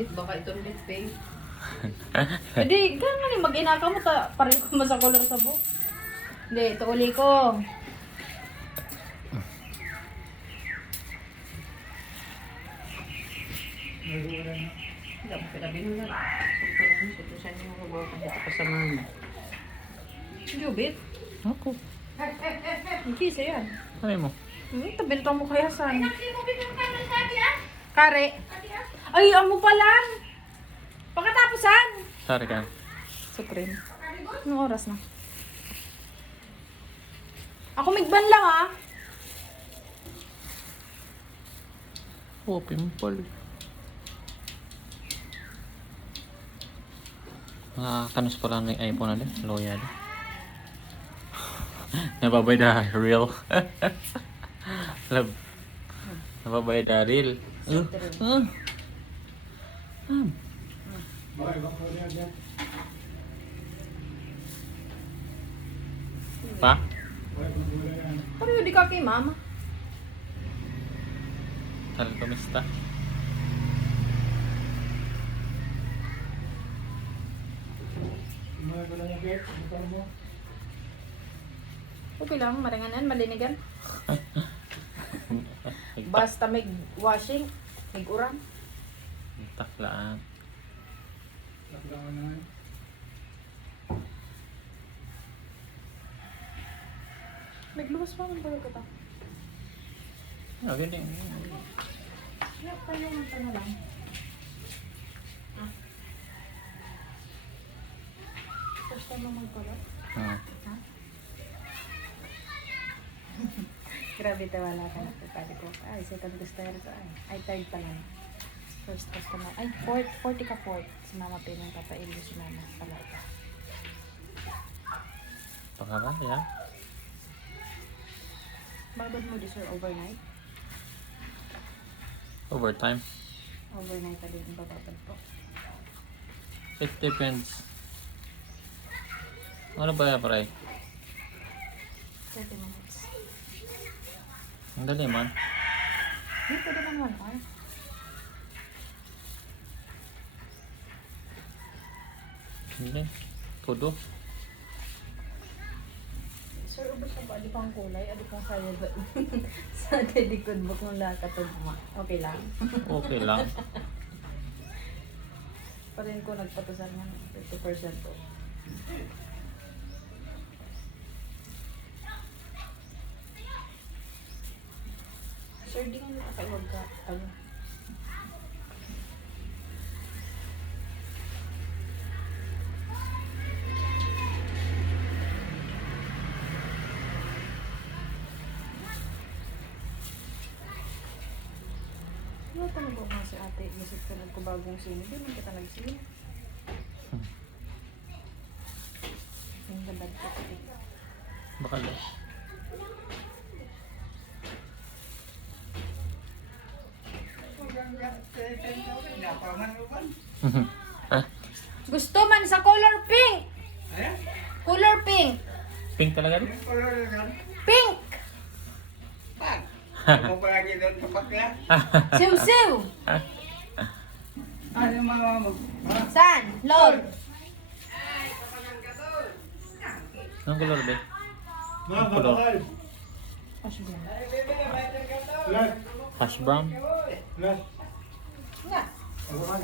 bit, baka itong bit pay. Hindi, gano'n eh, mag-inaka mo, pareho ko sa color sa buhok. Hindi, ito uli ko. Hindi ako pinabinulat. Sutusan niyo ako bawa kung dito sa mga. Jubit? Ako. Hindi, isa yan. Ano mo? Ito, binutang mo kaya saan? Kare. Ay, amo pa lang. Pagkatapusan. Sorry ka. Supreme. Anong oras na? Ako migban lang ah. Oh, pimple. Nakakanos pala ng iPhone na din. Loyal. Nababay na real. Love. Nababay na real. Pa? Pareho di ka kay mama. Tal kumista? Okay lang, maranganan, malinigan. Basta may washing, may uran. Taklaan. May luwas pa ng bayo ko ta. Okay din. Kaya na lang. First time mo mag-collab? Ha? Grabe wala ka na. Sabi ko, ay, second customer ko. Ay, third pa lang. First customer. Ay, fourth. 40 ka fourth. Si Mama Pinang papailo si Mama. Pala ito. Pangalan, ya? Babad mo di sir overnight? Overtime. Overnight pa din bababad po. It depends. Ano ba yan, pare? 30 minutes. Ang dali man. Hindi, pwede lang 1 hour. Hindi. Todo. Sir, ubos na ba? Adi pang kulay? Adi pang sayo ba? Sa likod mo kung lakatod mo. Okay lang? Okay lang. Pa rin ko nagpatusan ng 50% po. Sir, di nga nakakaiwag ka. Ano? Ano tanong ko nga si ate, isip ko nagkabagong sino, di man kita nagsino. Yung gabad ko. Baka lang. Gusto man sa color pink! Color pink! Pink talaga rin? Pink! Ako pa lagi doon sa bakla. Siw-siw! Ano mga mo? Saan? Lord! Anong color ba? Mga Color. bakal. Ash brown. Lahat. Hash brown? Lahat. Nga. Bakal.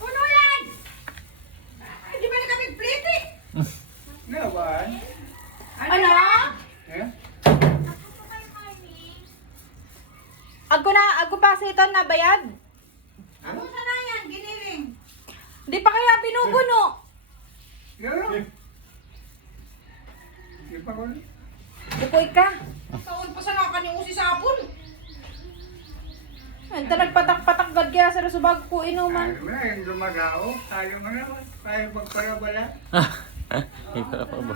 Puno yan! Hindi ba nakapit-plate eh? Nawan. Ano? Eh? Ako pa sa ito na bayad? Ano? Sana yan, giniling. Hindi pa kaya binubuno. Gano'n? Di pa ko. Bukoy ka. Taon pa sana ka ni Usi Sapon. Anta nagpatak-patak gad kaya sa subag ko inuman. Ano na, yung lumagao. Tayo mo naman. Tayo magparabala. Ikaw pa ba?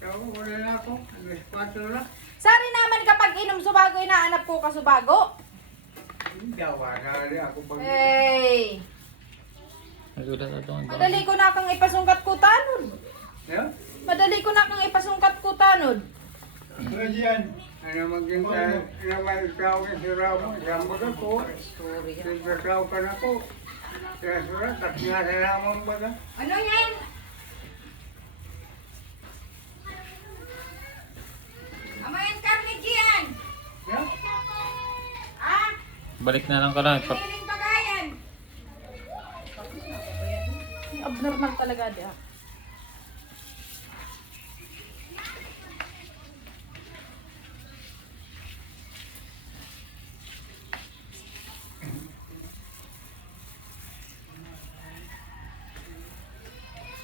Ikaw, wala na ako. Nag-spatula. Sari naman kapag inom subago, inaanap ko ka subago. Dawa na rin ako pag... Hey! Nagulat na ito. Madali ko na kang ipasungkat ko tanod. Yeah? Madali ko na kang ipasungkat ko tanod. Ano yan? Ano maging naman ikaw ng siraw mo, isang baga ko. Nagkakaw ka na ko. Kaya surat, at nga sa lamang baga. Ano yan? Amayan karne diyan. Yeah? Ah, Balik na lang ka lang. piniling bagayan. Abnormal talaga di ah.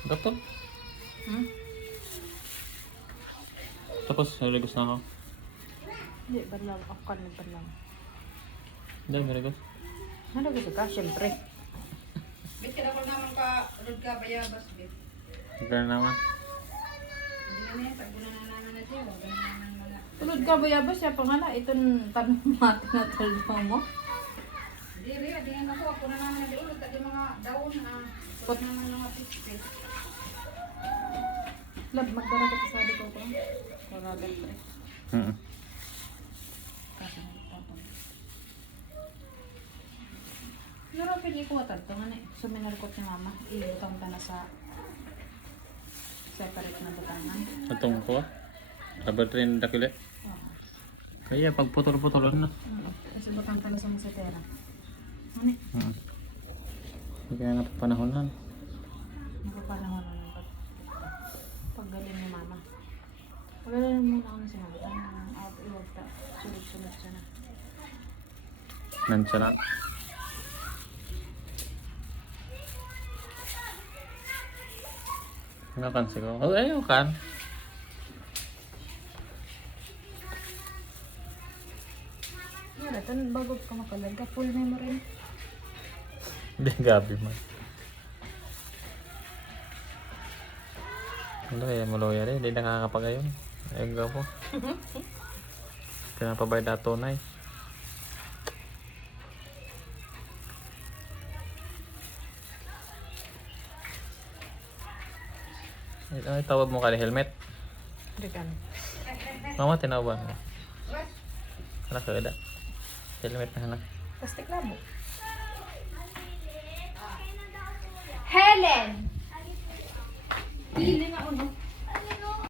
Doktor? Hmm? Tapos, nalagos na ako. Hindi, banlaw. Ako ka nagbanlaw. Hindi, nalagos. Ano gusto ka? Siyempre. Bit ka ko naman ka, rod ka bayabas, bit. Gano'n naman. Hindi na yan, tagunan na naman na dyan. Huwag na naman mga... Tulad ka ba yaba siya pa nga na? Itong tanong natin na tulad mo. Hindi, Ria, di nga ako. Ako na naman na diulog. Tadi mga daon na. Put naman mga pispit. Lab, magdara ka sa ko ko. Karagal ko eh. Kasi nagtatang. Pero pili ko matad ito nga na eh. So minarikot ni mama. Ilutang ka na sa separate na butangan. Itong ko ah. Rubber train dakili. Oo. Kaya pag putol-putulan na. Kasi butang ka na sa masatera. Ano eh? Hindi kaya nga panahonan. Nagpapanahon na ng paggaling ni mama. Pagaling muna ako na si mama. Out, iwag ta. Sunod-sunod siya na. Nonchalant. Napansin ko. Oh, ayaw kan. Wala, tan bago ka makalarga. Full memory. Hindi, gabi man. Maloya rin. Hindi nakakapagayon. Ayun ka po. Pinapabayad na tunay. Ay, tawag mo ka ni helmet. Hindi ka. Mama, tinawag mo. Anak ka gada. Helmet na anak. Plastic labo. Helen! Hindi nga uno.